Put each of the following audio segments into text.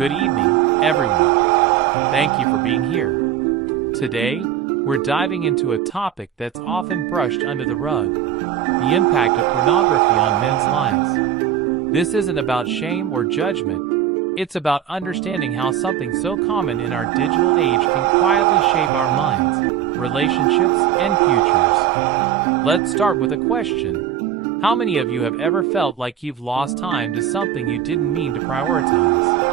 Good evening, everyone. Thank you for being here. Today, we're diving into a topic that's often brushed under the rug: the impact of pornography on men's lives. This isn't about shame or judgment. It's about understanding how something so common in our digital age can quietly shape our minds, relationships, and futures. Let's start with a question. How many of you have ever felt like you've lost time to something you didn't mean to prioritize?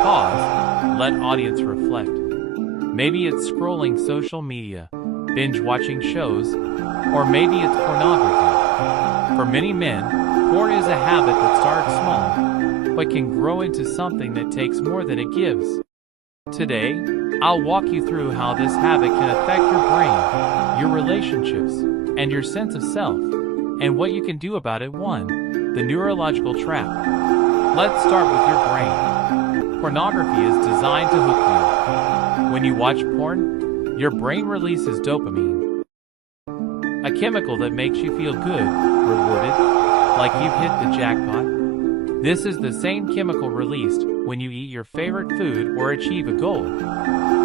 Pause. Let audience reflect. Maybe it's scrolling social media, binge-watching shows, or maybe it's pornography. For many men, porn is a habit that starts small, but can grow into something that takes more than it gives. Today, I'll walk you through how this habit can affect your brain, your relationships, and your sense of self, and what you can do about it. 1. The neurological trap. Let's start with your brain. Pornography is designed to hook you. When you watch porn, your brain releases dopamine, a chemical that makes you feel good, rewarded, like you've hit the jackpot. This is the same chemical released when you eat your favorite food or achieve a goal.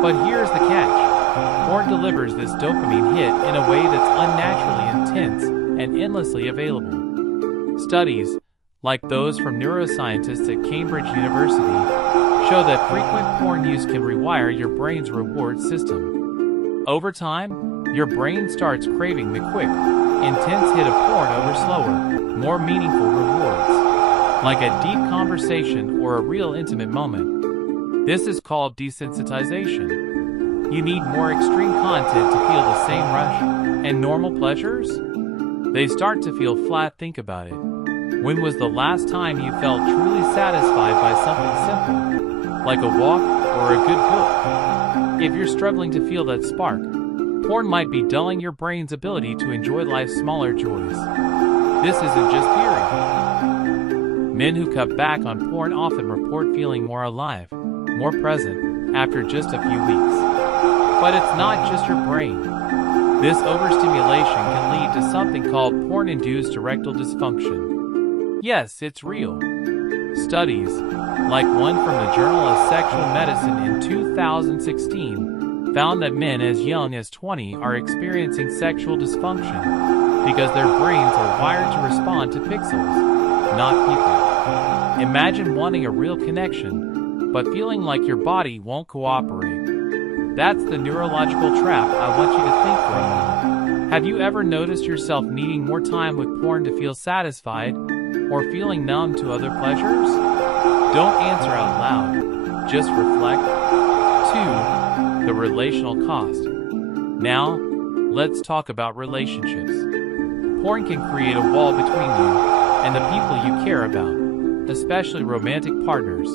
But here's the catch. Porn delivers this dopamine hit in a way that's unnaturally intense and endlessly available. Studies, like those from neuroscientists at Cambridge University, show that frequent porn use can rewire your brain's reward system. Over time, your brain starts craving the quick, intense hit of porn over slower, more meaningful rewards, like a deep conversation or a real intimate moment. This is called desensitization. You need more extreme content to feel the same rush, and normal pleasures? They start to feel flat. Think about it. When was the last time you felt truly satisfied by something simple, like a walk or a good book? If you're struggling to feel that spark, porn might be dulling your brain's ability to enjoy life's smaller joys. This isn't just theory. Men who cut back on porn often report feeling more alive, more present, after just a few weeks. But it's not just your brain. This overstimulation can lead to something called porn-induced erectile dysfunction. Yes, it's real. Studies, like one from the Journal of Sexual Medicine in 2016, found that men as young as 20 are experiencing sexual dysfunction because their brains are wired to respond to pixels, not people. Imagine wanting a real connection, but feeling like your body won't cooperate. That's the neurological trap I want you to think for a moment. Have you ever noticed yourself needing more time with porn to feel satisfied, or feeling numb to other pleasures? Don't answer out loud, just reflect. 2. The relational cost. Now, let's talk about relationships. Porn can create a wall between you and the people you care about, especially romantic partners.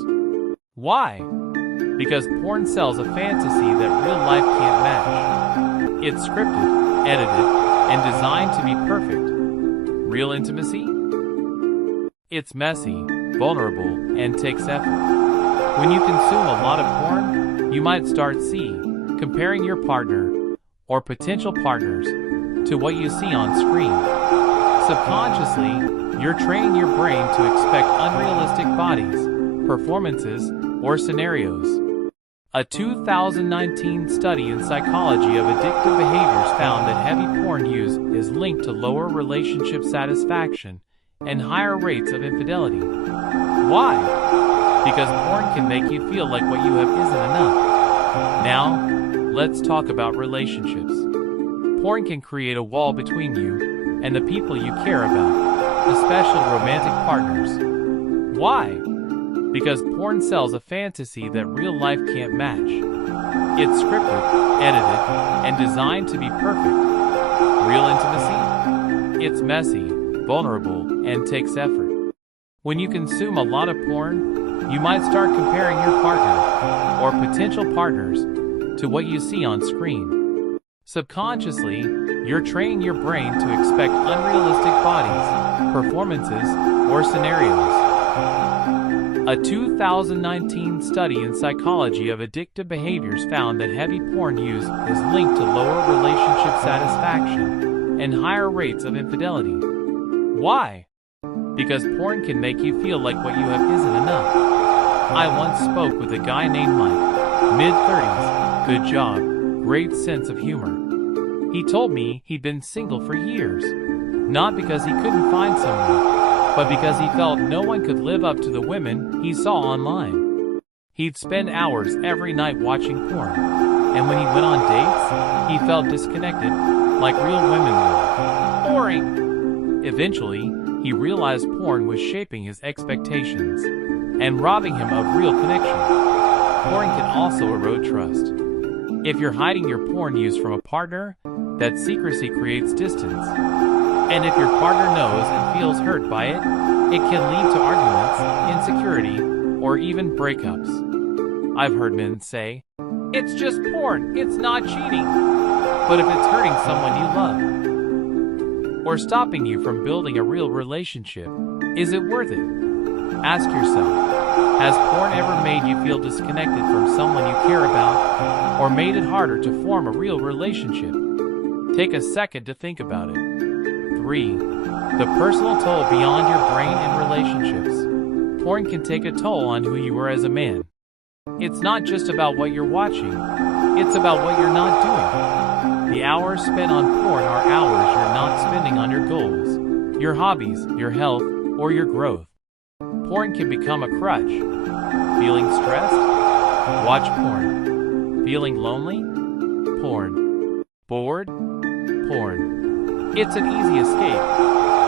Why? Because porn sells a fantasy that real life can't match. It's scripted, edited, and designed to be perfect. Real intimacy? It's messy, vulnerable, and takes effort. When you consume a lot of porn, you might start comparing your partner or potential partners to what you see on screen. Subconsciously, you're training your brain to expect unrealistic bodies, performances, or scenarios. A 2019 study in psychology of addictive behaviors found that heavy porn use is linked to lower relationship satisfaction and higher rates of infidelity. Why? Because porn can make you feel like what you have isn't enough. Now, let's talk about relationships. Porn can create a wall between you and the people you care about, especially romantic partners. Why? Because porn sells a fantasy that real life can't match. It's scripted, edited, and designed to be perfect. Real intimacy? It's messy, vulnerable, and takes effort. When you consume a lot of porn, you might start comparing your partner or potential partners to what you see on screen. Subconsciously, you're training your brain to expect unrealistic bodies, performances, or scenarios. A 2019 study in psychology of addictive behaviors found that heavy porn use is linked to lower relationship satisfaction and higher rates of infidelity. Why? Because porn can make you feel like what you have isn't enough. I once spoke with a guy named Mike, mid-30s, good job, great sense of humor. He told me he'd been single for years, not because he couldn't find someone, but because he felt no one could live up to the women he saw online. He'd spend hours every night watching porn, and when he went on dates, he felt disconnected, like real women would. Boring! Eventually, he realized porn was shaping his expectations and robbing him of real connection. Porn can also erode trust. If you're hiding your porn use from a partner, that secrecy creates distance. And if your partner knows and feels hurt by it, it can lead to arguments, insecurity, or even breakups. I've heard men say, "It's just porn, it's not cheating." But if it's hurting someone you love, or stopping you from building a real relationship, is it worth it? Ask yourself, has porn ever made you feel disconnected from someone you care about, or made it harder to form a real relationship? Take a second to think about it. 3. The personal toll beyond your brain and relationships. Porn can take a toll on who you are as a man. It's not just about what you're watching, it's about what you're not doing. The hours spent on porn are hours you're not spending on your goals, your hobbies, your health, or your growth. Porn can become a crutch. Feeling stressed? Watch porn. Feeling lonely? Porn. Bored? Porn. It's an easy escape,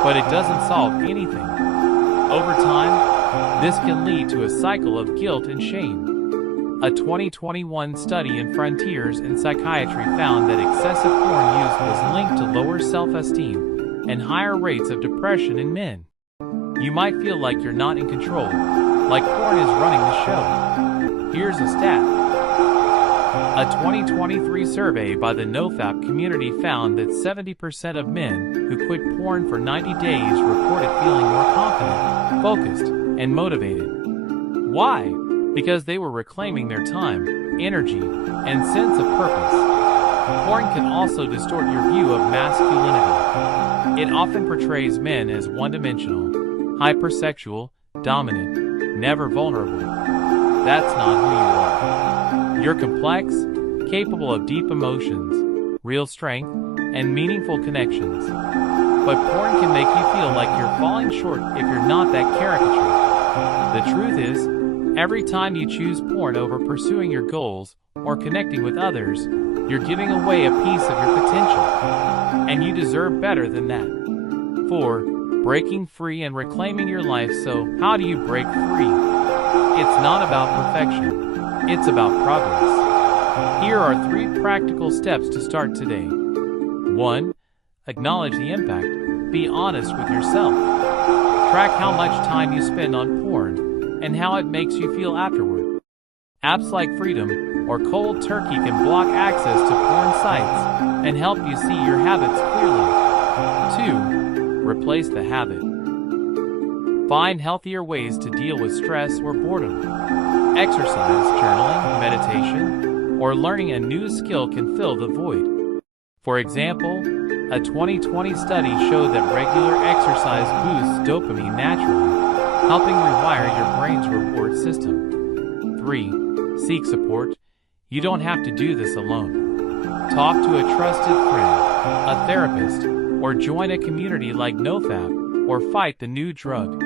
but it doesn't solve anything. Over time, this can lead to a cycle of guilt and shame. A 2021 study in Frontiers in Psychiatry found that excessive porn use was linked to lower self-esteem and higher rates of depression in men. You might feel like you're not in control, like porn is running the show. Here's a stat. A 2023 survey by the NoFap community found that 70% of men who quit porn for 90 days reported feeling more confident, focused, and motivated. Why? Because they were reclaiming their time, energy, and sense of purpose. Porn can also distort your view of masculinity. It often portrays men as one-dimensional, hypersexual, dominant, never vulnerable. That's not who you are. You're complex, capable of deep emotions, real strength, and meaningful connections. But porn can make you feel like you're falling short if you're not that caricature. The truth is, every time you choose porn over pursuing your goals or connecting with others, you're giving away a piece of your potential. And you deserve better than that. 4. Breaking free and reclaiming your life. So, how do you break free? It's not about perfection. It's about progress. Here are 3 practical steps to start today. 1. Acknowledge the impact. Be honest with yourself. Track how much time you spend on porn and how it makes you feel afterward. Apps like Freedom or Cold Turkey can block access to porn sites and help you see your habits clearly. 2. Replace the habit. Find healthier ways to deal with stress or boredom. Exercise, journaling, meditation, or learning a new skill can fill the void. For example, a 2020 study showed that regular exercise boosts dopamine naturally, helping rewire your brain's reward system. 3. Seek support. You don't have to do this alone. Talk to a trusted friend, a therapist, or join a community like NoFap, or fight the new drug.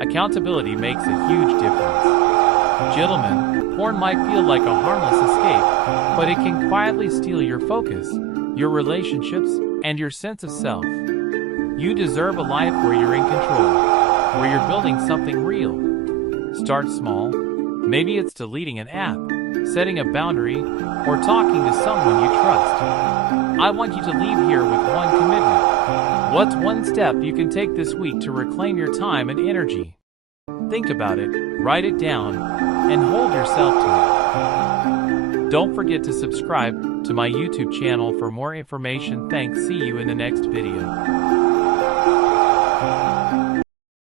Accountability makes a huge difference. Gentlemen, porn might feel like a harmless escape, but it can quietly steal your focus, your relationships, and your sense of self. You deserve a life where you're in control, where you're building something real. Start small. Maybe it's deleting an app, setting a boundary, or talking to someone you trust. I want you to leave here with one commitment. What's one step you can take this week to reclaim your time and energy? Think about it, write it down, and hold yourself to it. Don't forget to subscribe to my YouTube channel for more information. Thanks. See you in the next video.